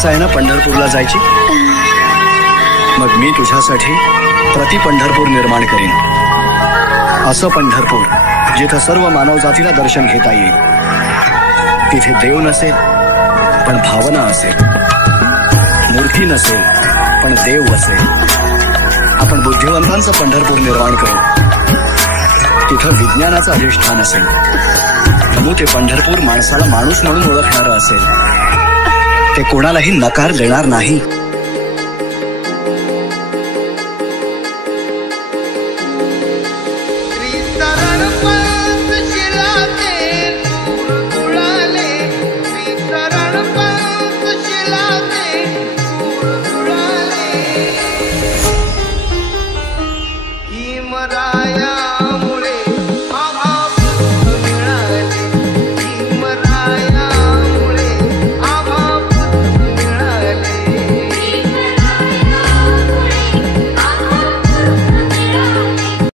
इच्छाच आहे ना पंढरपूरला जायची? मग मी तुझ्यासाठी प्रति पंढरपूर निर्माण करीन. असं पंढरपूर जिथं सर्व मानवजातीला दर्शन घेता येईल. तिथे देव नसेल पण भावना असेल, मूर्ती नसेल पण देव असेल. आपण बुद्धिवंतांचं पंढरपूर निर्माण करू. तिथं विज्ञानाचं अधिष्ठान असेल. म्हणून ते पंढरपूर माणसाला माणूस म्हणून ओळखणारं असेल. ते कोणालाही नकार देणार नाही.